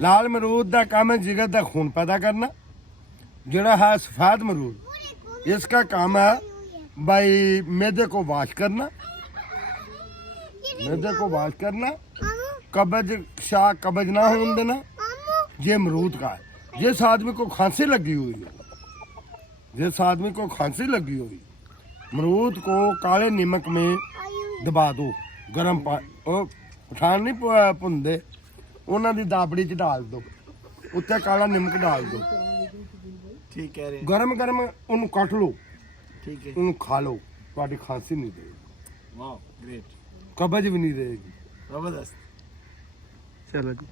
लाल मरूद का काम है जिगर का खून पैदा करना। जड़ा है सफेद मरूद, इसका काम है भाई मैदे को वाश करना, मैदे को वाश करना, कब्ज कब्ज ना होने देना। ये अमरूद का है। जिस आदमी को खांसी लगी हुई है, जिस आदमी को खांसी लगी हुई, अमरूद को काले नमक में दबा दो, गर्म पठान नहीं भुनते, उन्होंने दाबड़ी च डाल दो, उत्ते काला नमक डाल दो, ठीक है, गरम गरम उन्हें कट लो, ठीक है, उन्हें खा लो, तुम्हारी खांसी नहीं रहेगी, वाह ग्रेट, कब्ज भी नहीं रहेगी। जबरदस्त। चलो जी।